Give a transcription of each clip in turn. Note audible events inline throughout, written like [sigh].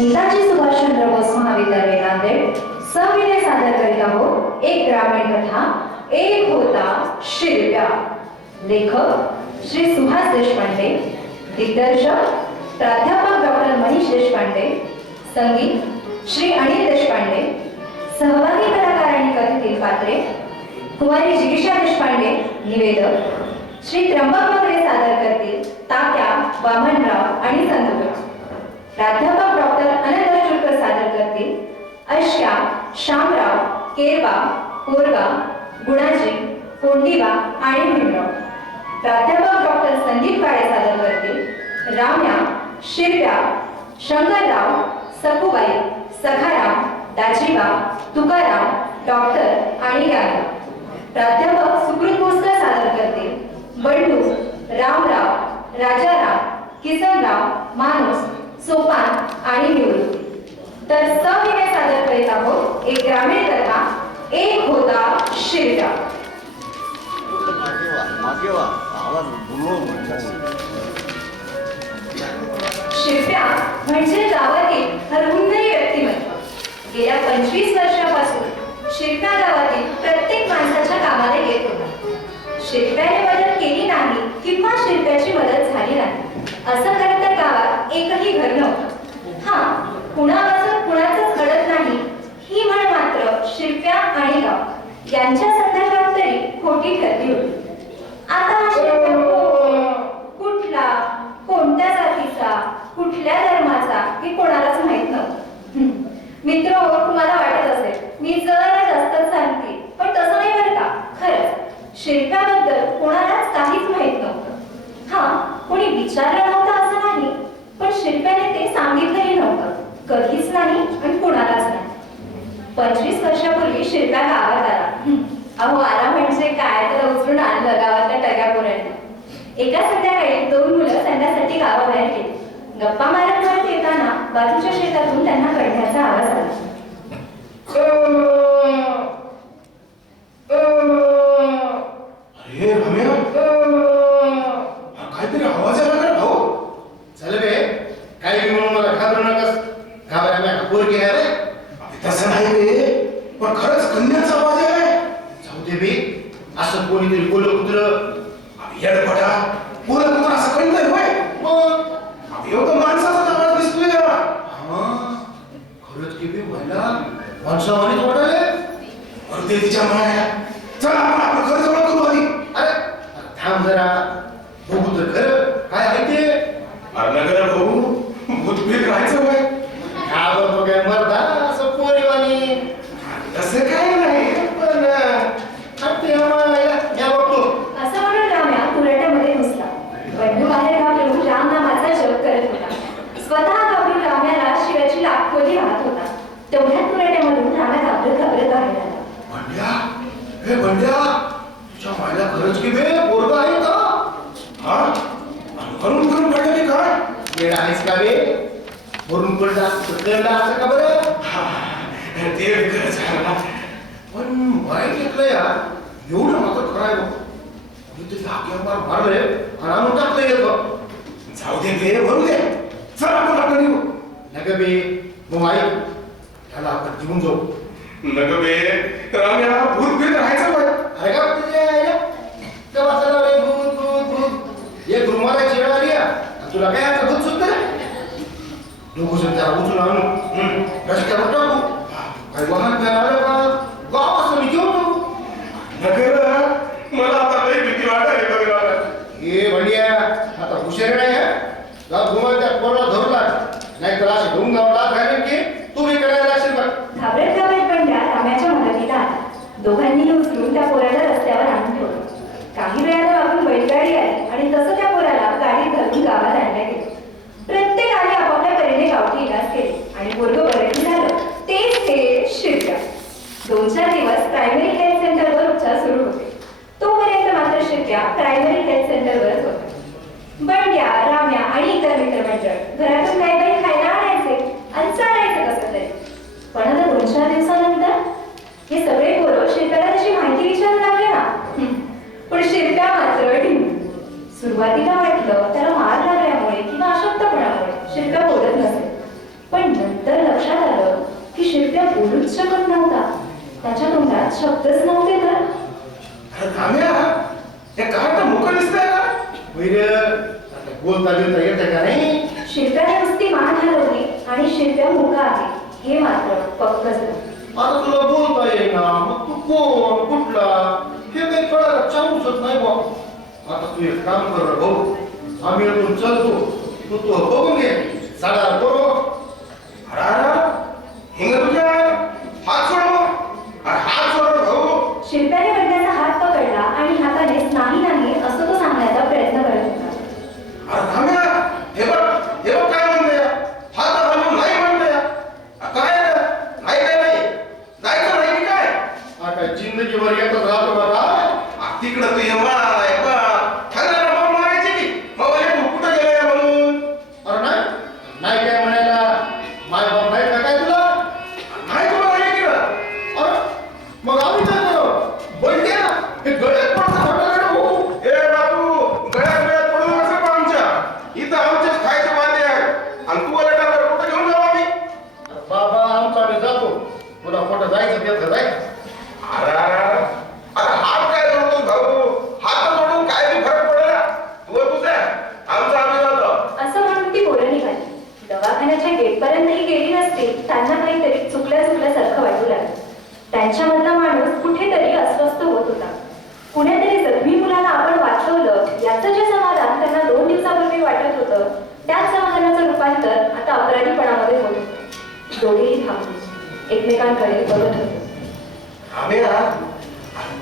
नेताजी सुभाषचंद्र बोस महाविद्यालय नांदेड. सविनय सादर करीत आहोत. एक ग्रामीण कथा. एक होता शिरप्या लेखक श्री सुहास देशपांडे. दिग्दर्शक प्राध्यापक डॉक्टर मनीष देशपांडे. संगीत श्री अनिल देशपांडे. सहभागी कलाकार आणि कथेतील पात्रे. कुमारी जिगीषा देशपांडे. निवेदक श्री त्र्यंबक सादर करतील तात्या वामनराव आणि संतोष प्राध्यापक डॉक्टर अनंत शुल्क सादर करतील. अशा शामराव केरबा कोरबा गुणाजी कोंडिबा आणि भीमराव. प्राध्यापक डॉक्टर संदीप काळे सादर करतील. राम्या शिरप्या शंकरराव सखुबाई सखाराम दाजीबा तुकाराम डॉक्टर आणि गाय प्राध्यापक सुकृत भोसकर सादर करतील. बंडू रामराव राजाराम किसनराव माणूस. सोपान आणि निवडी तर सविनय सादर करीत आहोत. एक ग्रामीण कथा एक होता शिरका शिरप्या म्हणजे गावातील हरहुंदरी व्यक्तिमत्व. गेल्या पंचवीस वर्षापासून शिरप्या गावातील प्रत्येक माणसाच्या कामाला येत होता. शिरप्याने मदत केली नाही किंवा शिरप्याची मदत झाली नाही. असं करत तर गावात एकही घर नव्हतं. हा कुणापासून कुणाचंच घडत नाही ही म्हण मात्र शिरप्या आणि गाव. यांच्या संदर्भात तरी खोटी ठरली होती. आता हा? कुठला कोणत्या जातीचा कुठल्या धर्माचा हे कोणालाच माहीत नव्हतं. मित्र तुम्हाला वाटत असेल मी जरा जास्तच सांगते पण तसं नाही बरं का? खरंच माहीत नव्हतं हा कोणी विचारलं नव्हतं असं नाही. पण शिल्प्याने ते सांगितलंही नव्हतं. कधीच नाही आणि कोणालाच नाही. पंचवीस वर्षापूर्वी शिल्पा गावात आला. अहो आला म्हणजे काय तर उचलून आणलं गावातल्या टग्या एका संध्याकाळी दोन मुलं संध्यासाठी गावाबाहेर गेली. गप्पा मारत मारत येताना बाजूच्या शेतातून त्यांना कढण्याचा आवाज आला. अरे रम्या काहीतरी आवाज आला का रे भाऊ चल बे काही बी म्हणून मला घाबरू नकस घाबरायला का पोरगी आहे रे अरे तसं नाही रे पण खरंच कन्याचा आवाज आहे जाऊ दे बे असं कोणीतरी बोललं कुत्र अरे येडपटा पुरं कुत्र असं कळतंय होय मग अरे ह्यो तर माणसाचाच आवाज दिसतोय याला. हा खरंच की बे व्हायला माणसावानीच वाटायले अरे ते तिच्या माया चल आपण आपलं घर जवळ करू आधी अरे थांब जरा बघू तर खरं काय आहे ते अरे नगर भाऊ भूतभीत राहायचं होय घाबरतो काय मरदा असं पोरीवानी तसं काय नाही पण ते आम्हाला या बघतो असं म्हणून राम्या तुरट्यामध्ये घुसला बंडू बाहेर घाबरून राम नामाचा जप करत होता स्वतः घाबरून राम्याला लाखोली राहत होता. तेवढ्या तुरट्यामधून राम्या घाबरत घाबरत बाहेर आला. हे बंड्या तुझ्या मायला खरंच की बे? पोरगा आहे का? हा? करून करून पडलं की काय? येडा आहेस का बे? वरून पडला सुटलेला असं का बरं? हा, ते खरंच. पण घेतलं या. एवढं मात्र खरं आहे मारले आणि आणून टाकलं येतं जाऊ दे ते भरू दे. चल आपण आपण येऊ नका बे. मग आई त्याला आपण घेऊन जाऊ. नग बे राम्या भूत भीत राहायचं होय अरे का तुझ्या तेव्हा चला रे भूत भूत भूत एक रुमाला चिडा आली तुला काय आता भूत सुद्धा जण त्याला उचलून आणू. रस्त्यावर टाकू. काही वाहन काय आलं का गाव असं मी घेऊन जाऊ नगर मला आता लई भीती वाटायली बघ राम्या. हे बढिया आता हुशार नाही हा जाऊ घुमा त्या पोराला धरू लाग नाही तर असे ढुंग गावला घालेल की तू बी करायला लागशील बघ घाबरत घाबरत बंड्या राम्याच्या मदतीला आला दोघांनी उचलून त्या पोराला रस्त्यावर आणून ठेवलं काही वेळानं आपण बैलगाडी आली आणि तसं त्या पोराला गाडीत धरून गावात आणल्या गेलं प्रत्येकाने आपापल्या परीने गावठी इलाज केले आणि पोरग बरंही झालं तेच ते शिरप्या दोन चार दिवस प्रायमरी हेल्थ सेंटरवर उपचार सुरू होते तोपर्यंत मात्र शिरप्या प्रायमरी हेल्थ सेंटरवरच होता बंड्या राम्या आणि इतर मित्रमंडळ घरातून काही काही खायला आणायचे आणि चालायचं कसं तरी पण आता दोन चार दिवसानंतर हे सगळे पोरं शिरप्याला त्याची माहिती विचारायला लागले ना हं. पण शिरप्या मात्र ढिम्म. सुरुवातीला वाटलं त्याला मार लागल्यामुळे किंवा अशक्तपणामुळे शिरप्या बोलत नसेल पण बोलूच शकत नव्हता. त्याच्या तोंडात शब्दच नव्हते तर? काम्या हे काय तर मुख दिसतंय का? वैर आता बोलता बिलता येतं का नाही? शिल्प्याने नुसती मान हलवली आणि मुका आहे. हे मात्र पक्क झालं आता तुला बोलता येईना मग तू कोण? कुठला? हे काही कळायला चान्सच नाही बा आता तू एक काम कर भाऊ. आम्ही अजून चलतो. तू तो बघून घे. साडा करू. हिंग तुझ्या एकमेकांकडे बघत होते. आम्ही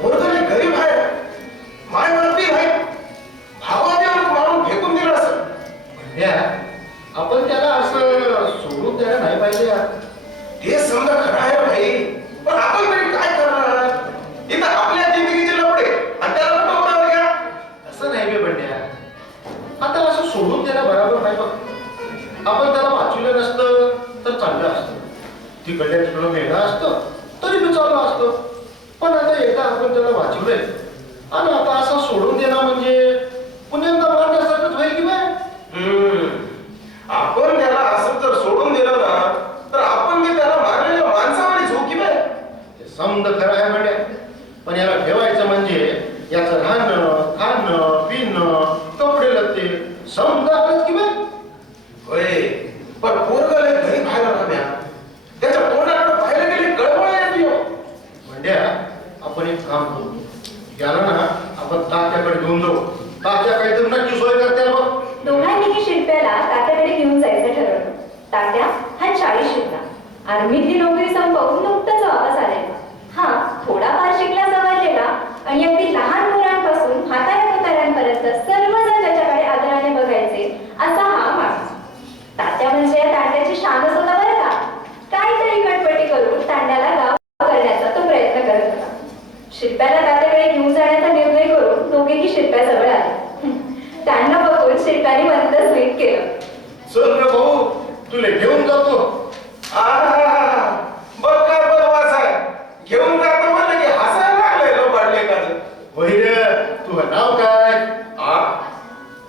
वर्गणी गरीब आहे. माय म्हणती आहे भावादेव मारून फेकून दिलं असं. या आपण त्याला असं सोडून द्यायला नाही पाहिजे तिकडल्या तिकडं वेगळं असतं तरी तो चालू असतो पण आता एकदा आपण त्याला वाचवलंय आणि आता असं सोडून देणं म्हणजे पुण्यांदा मारण्यासारखंच होईल की नाही हम्म. आपण त्याला असं जर सोडून दिलं ना तर आपण मी त्याला मारलेल्या माणसावानी झोकी बाय ते समज खरं आहे म्हणजे पण याला ठेवायचं म्हणजे याचं राहणं खाणं पिणं कपडे लत्ते समजा आपलंच की नाही होय पण पोरग लय घरी बाहेर राहण्या त्याच्या तोंडाकडे पाहिलं गेले गडबड येते हो. म्हणजे आपण एक काम करू याला ना आपण तात्याकडे घेऊन जाऊ तात्या काहीतरी नक्की सोय करते ना बघ दोघांनीही शिल्प्याला तात्याकडे घेऊन जायचं ठरवलं तात्या हा चाळीस शिकला आर्मीतली नोकरी संपवून नुकताच वापस आलेला हा थोडाफार शिकला सवरलेला आणि अगदी लहान मुलांपासून म्हाताऱ्या म्हाताऱ्यांपर्यंत सर्वजण त्याच्याकडे आदराने बघायचे असा हा माणूस तात्या म्हणजे या तांड्याची शानच होता बरं का काहीतरी कटपटी करून तांड्याला गाव करण्याचा तो प्रयत्न करत होता शिल्प्याला तात्याकडे घेऊन जाण्याचा निर्णय करून दोघेही शिल्प्याजवळ आले. त्यांना बघून शिल्प्याने मंद स्मित केलं. चल रे भाऊ तुला घेऊन जातो. आहा, बघ काय बरवास आहे? घेऊन जातो म्हणलं की हसायला लागले लो पाडले का वैर तुझं नाव काय?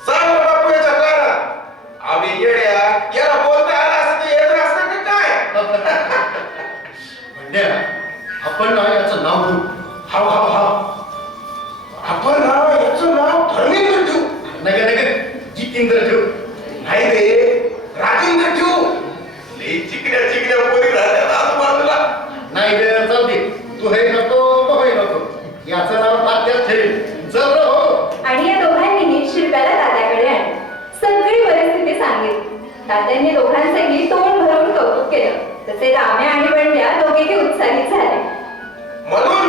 सांग रे बापू याच्या कानात आम्ही येड्या याला बोलता आला असं ते येत असतं का काय? [laughs] म्हणजे आपण ना याचं नाव घेऊ. हाव हाव हाव आपण नाव याचं नाव धर्मेंद्र ठेवू नका नका जितेंद्र ठेव नाही रे राजेंद्र ठेवू लई चिकड्या चिकड्या पोरी राहतात आजूबाजूला नाही रे चाल दे. तू हे नको मग हे नको. याचं नाव तात्यात ठेव चल रे भाऊ. आणि या दोघांनीही शिल्प्याला तात्याकडे आणले सगळी परिस्थिती सांगितली तात्यांनी दोघांचंही तोंड भरून कौतुक केलं. तसे राम्या आणि बंड्या दोघेही उत्साहित झाले. म्हणून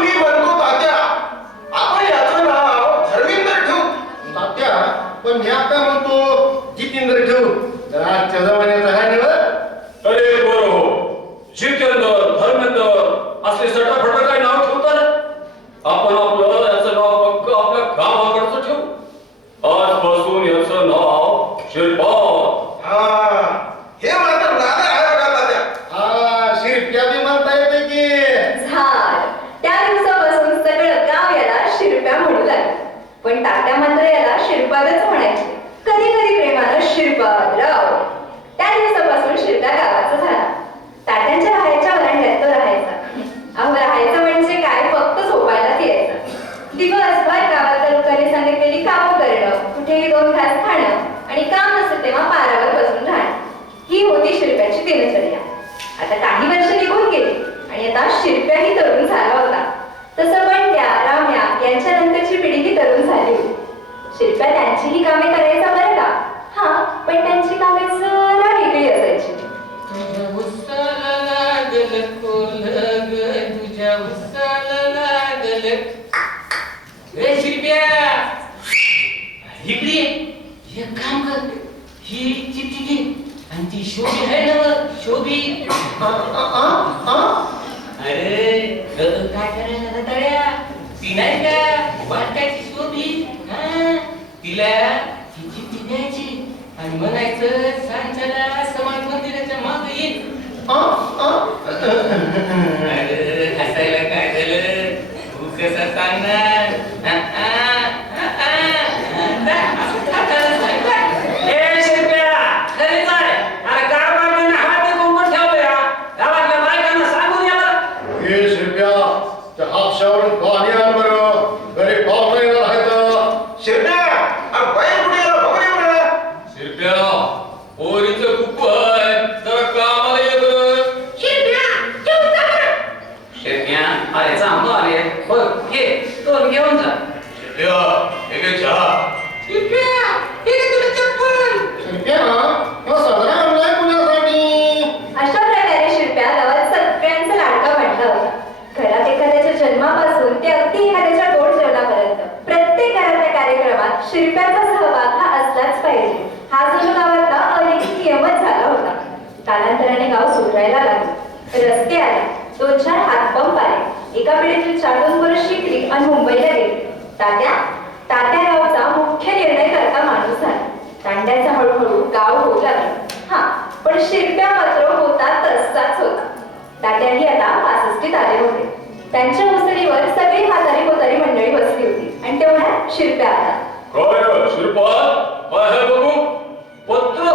काय करायला तळ्या तिला तिची ती आणि म्हणायचं सांच्याला समाज मंदिराच्या माग येईल हसायला काय झालं तू कसा सांगणार शाळेतून परत शिकली आणि मुंबईला गेली. तात्या तात्या गावचा मुख्य निर्णय करता माणूस झाला. तांड्याचा हळूहळू गाव होऊ लागले. हा पण शिरप्या मात्र होता तसाच होता. तात्याही आता पासष्टीत आले होते. त्यांच्या हुसरीवर सगळी हातारी कोतारी मंडळी बसली होती आणि तेवढ्या शिरप्या आता. काय शिरपा काय बघू. पत्र.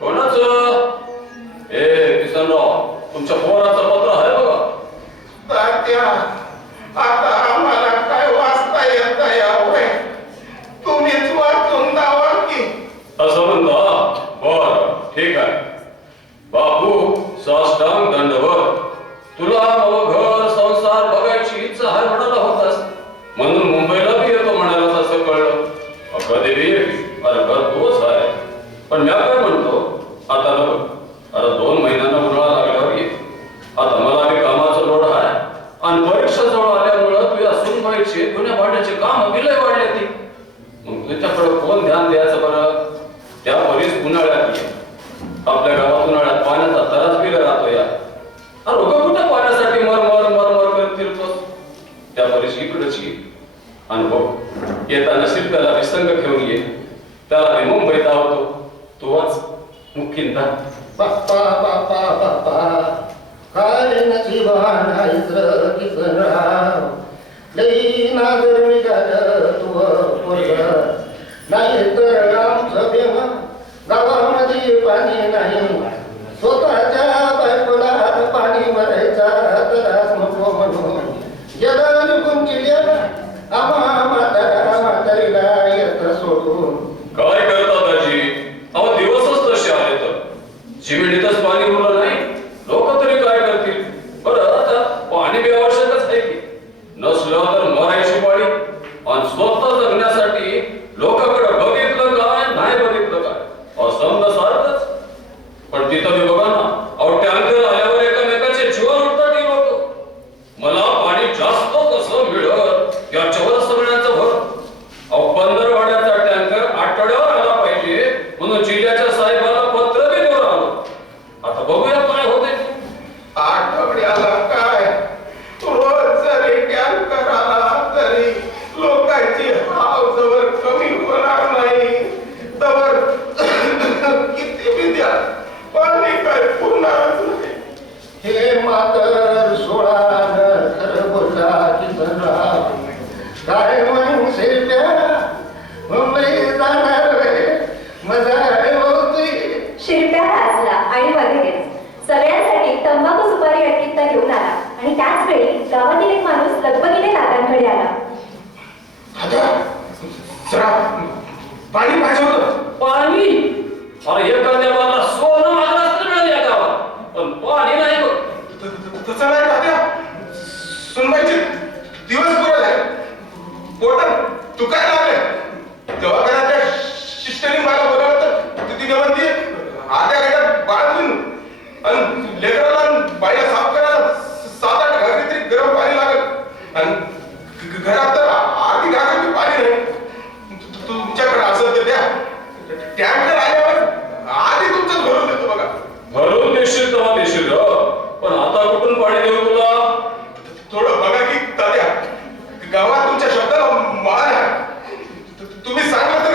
कोणाचं? ए किसनराव तुमच्या फोनाचं पत्र त्या पोलीस अनुभव. येता नसेल त्याला विसंग घेऊन ये. त्याला मुंबईत आवतो तो वाच मुख्यंदा नाही तर पाणी नाही. स्वतःच्या बायकोला पाणी भरायचा नको म्हणून. కాయకలు गावातील एक माणूस लगबगीने दादांकडे आला. दादा जरा पाणी पाहिजे होतं. पाणी? अरे एखाद्या मला सोनं मागलं असतं मिळालं या गावात. पण पाणी नाही सुनबाईची शब्द मार तुम्ही सांगा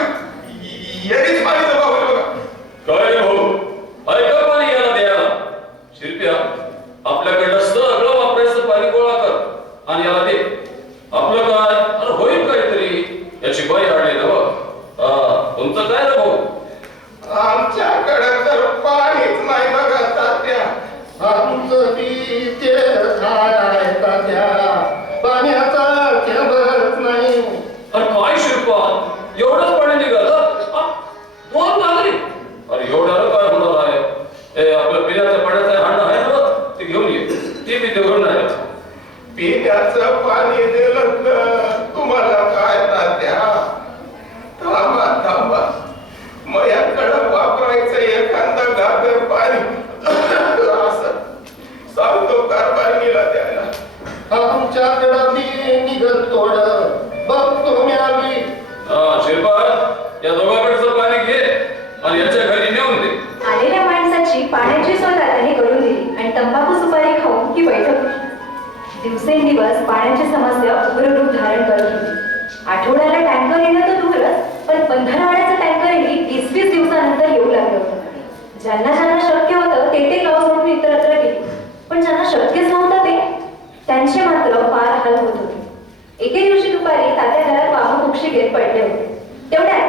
आलेल्या माणसाची पाण्याची सोय करून दिली आणि तंबाखू सुपारी खाऊन दिवसेंदिवस पाण्याची समस्या उग्र धारण करत आठवड्याला टँकर येणं तर दूरच पण पंधरावड्याचं टँकरही वीस वीस दिवसानंतर येऊ लागलं ज्यांना ज्यांना शक्य होतं ते ते गाव सोडून इतरत्र पण ज्यांना शक्यच đến bởi mình. Nếu đạt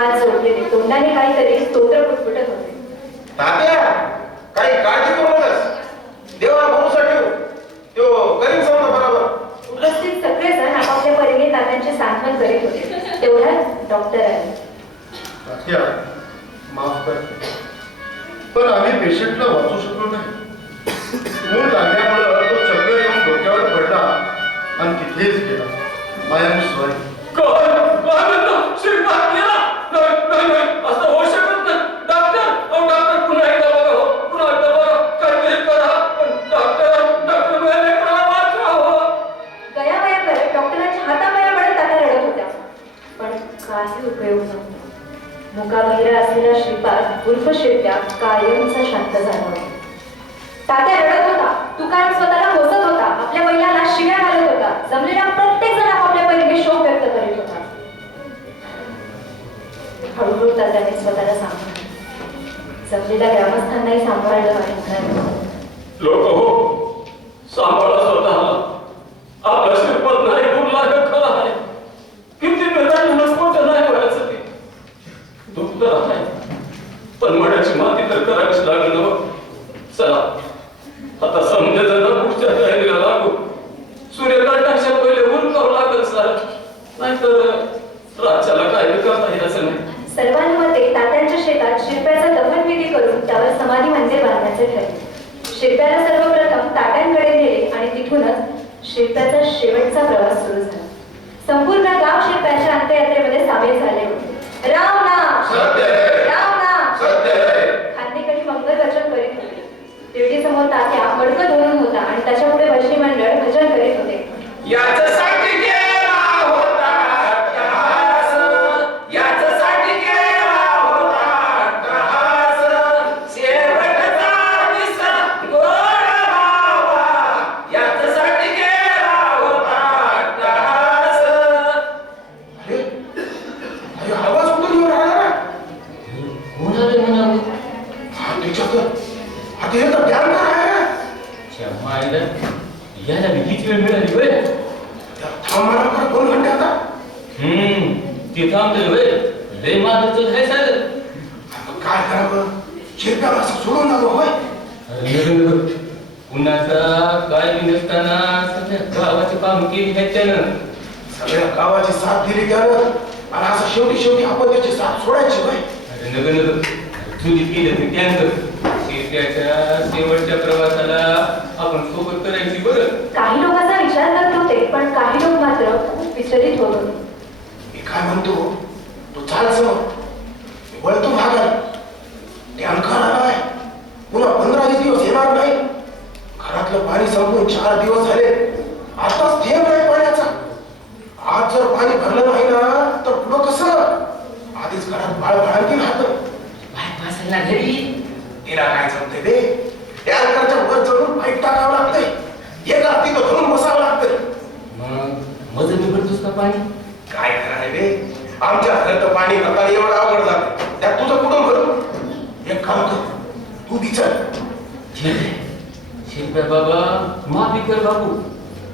हात जोडलेले. तोंडाने काहीतरी स्तोत्र पुटपुटत होते. तात्या काही काळजी करू नकोस. देवा भरोसा ठेव. तो करीन समजा बरोबर. उपस्थित सगळेजण आपापल्या परीने तात्यांचे सांत्वन करीत होते. तेवढ्यात डॉक्टर आले. तात्या माफ कर. पण आम्ही पेशंटला वाचू शकलो नाही. मूळ लागल्यामुळं तो चक्कर येऊन डोक्यावर पडला आणि तिथेच गेला. माया सॉरी God, मुकाबहिरा असलेला उर्फ शिरप्या कायमचा शांत झाला होता तात्या रडत होता. तुकाराम स्वतःला कोसत होता? आपल्या बैलाला शिव्या घालत होता. जमलेला प्रत्येक जण आपल्या परीने शोक व्यक्त करीत होता. हळूहळू तात्याने स्वतःला सांभाळलं जमलेल्या ग्रामस्थांनाही सांभाळलं आणि लोक हो सांभाळा स्वतःला. आपला श्रीपद नाही बोलला हे खरं आहे. किती व्हायचं ते. आहे पण माती तर करावीच लागेल ना चला. आता समजे जण पुढच्या तयारीला लागू. सूर्यकांताच्या पहिले उरकावं लागेल सर. नाहीतर राज्याला काय करता येईल असं नाही. सर्वांमध्ये तात्यांच्या शेतात शिरप्याचा दफनविधी करून त्यावर समाधी मंदिर बांधण्याचे ठरले. शिरप्याला सर्वप्रथम तात्यांकडे नेले आणि तिथूनच शिरप्याचा शेवटचा प्रवास सुरू झाला. संपूर्ण गाव शिरप्याच्या अंत्ययात्रेमध्ये सामील झाले होते. राम सर. काय करावं शिरप्याला असं सोडून जावं होय? कुणाचा काय बी नसताना सगळ्या गावाची काम केली त्यानं. सगळ्या गावाची साथ दिली त्यानं. आणि असं शेवटी शेवटी आपण त्याची साथ सोडायची होय? अरे नग नग चुलीत केलं ते त्यानं शेत्याच्या शेवटच्या प्रवासाला आपण सोबत करायची बरं. काही लोकांचा विचार करत होते पण काही लोक मात्र खूप विचलित होत मी काय म्हणतो? तू चाल समोर वळतो भागात टँकर आलाय पुन्हा पंधरा वीस दिवस येणार नाही घरातलं पाणी संपून चार दिवस झाले आताच थेंब नाही पाण्याचा आज जर पाणी भरलं नाही ना तर पुढं कसं आधीच घरात बाळ बाळांती राहतं बाय असेल ना घरी तिला काय जमते ते टँकरच्या वर चढून पाईप टाकावं लागतंय एका तिथं धरून बसावं लागतंय मग मजा मी भरतोस का पाणी काय कराय रे आमच्या घरात तर पाणी नका एवढं अवघड झालं त्यात तुझं कुठून करू एक काम कर आहे शिरप्या बाबा माफी कर बाबू.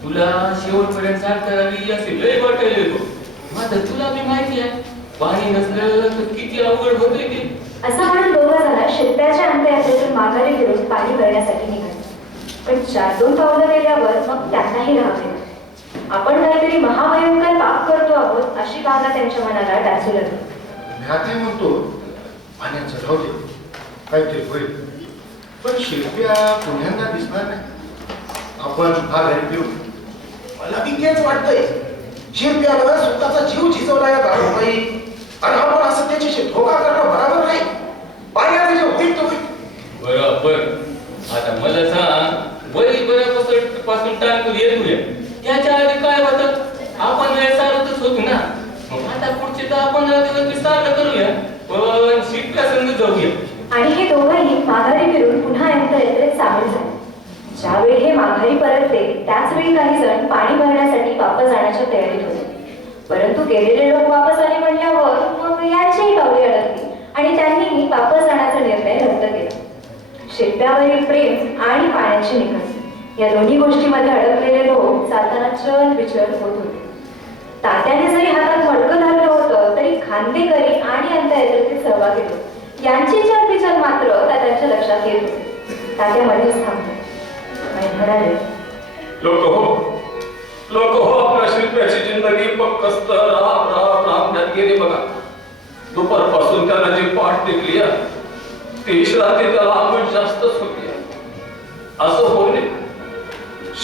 तुला शेवटपर्यंत साथ करावी असे लय वाटेल मात्र तुला बी माहिती आहे पाणी नसलं तर किती अवघड होते ते. असं म्हणून दोघं जण शिल्प्याच्या अंत्ययात्रेतून माघारी फिरून पाणी भरण्यासाठी निघाले. पण चार दोन पावलं गेल्यावर मग त्यांनाही राहते आपण काहीतरी महाभयंकर पाप करतो आहोत अशी भावना त्यांच्या मनाला डाचू लागली. मी आता म्हणतो पाण्याचं राहू दे. काहीतरी होईल. पण शिल्प्या पुण्यांदा दिसणार नाही. आपण हा घरी फिरू मला बी तेच वाटतंय. शिरप्यानं स्वतःचा जीव झिजवला या दारूबाई आणि आपण असं त्याच्याशी धोका करणं बरोबर नाही. पाण्याचं जे होईल तो बरोबर आता मला सांग वय बऱ्यापासून पासून टाकून येतो त्याच्या आधी काय होतं? आपण वेळ चालतच होतो ना. मग आता पुढचे तर आपण दिवस विस्तार करूया. पण शिकल्या संग जाऊया. आणि हे दोघंही माघारी फिरून पुन्हा अंत्ययात्रेत सामील झाले. ज्यावेळी हे माघारी परतले त्याचवेळी काही जण पाणी भरण्यासाठी वापस जाण्याच्या तयारीत होते. परंतु गेलेले लोक वापस आले म्हणल्यावर मग यांचीही बावली अडकली आणि त्यांनीही वापस जाण्याचा निर्णय रद्द केला. शिल्प्यावरील प्रेम आणि पाण्याची निकड या दोन्ही गोष्टीमध्ये अडकलेले लोक चालताना चल विचल होत होते. तात्याने जरी हातात मडकं धरलं होतं तरी खांदेकरी आणि अंत्ययात्रेतील सहभागी होते. यांची चल विचल मात्र तात्यांच्या लक्षात येत होते. तात्या मध्येच थांबले. आणि म्हणाले लोक हो लोक हो आपल्या शिल्प्याची जिंदगी फक्त राम राम राम त्यात गेली बघा. दुपारपासून त्याला जी पाठ टिकली आहे, ती विश्रांती त्याला आपण जास्तच होती असं होऊ नये.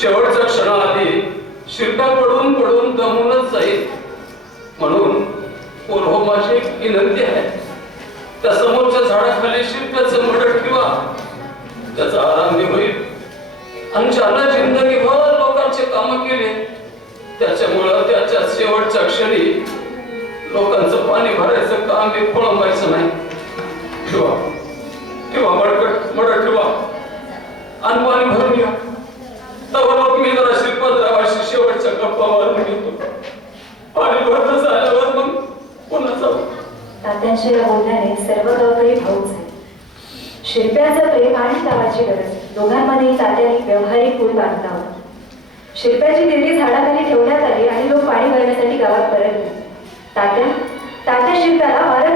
शेवटच्या क्षणाआधी शिरप्या पडून पडून दमूनच जाईल. म्हणून पूर्व माझी विनंती आहे. त्या समोरच्या झाडाखाली शिरप्याचं मडक ठेवा. त्याचा आराम होईल. आणि ज्यांना जिंदगीभर लोकांचे काम केले त्याच्यामुळं त्याच्या शेवटच्या क्षणी लोकांचं पाणी भरायचं काम बी खोळंबायचं नाही. ठेवा. ठेवा मडकट मडक ठेवा. आणि पाणी भरून घ्या. तर मग मी जरा श्रीपतरावाशी शेवटच्या गप्पा मारून घेतो पाणी भरत झाल्यावर मग पुन्हा जाऊ त्यांच्या बोलण्याने सर्व गावकरी भाऊक झाले. शिल्प्याचं प्रेम आणि तावाची गरज दोघांमध्ये तात्याने व्यवहारिक पूल बांधला होता. शिल्प्याची दिंडी झाडाखाली ठेवण्यात आली आणि लोक पाणी भरण्यासाठी गावात परतले. तात्या तात्या शिल्प्याला वारं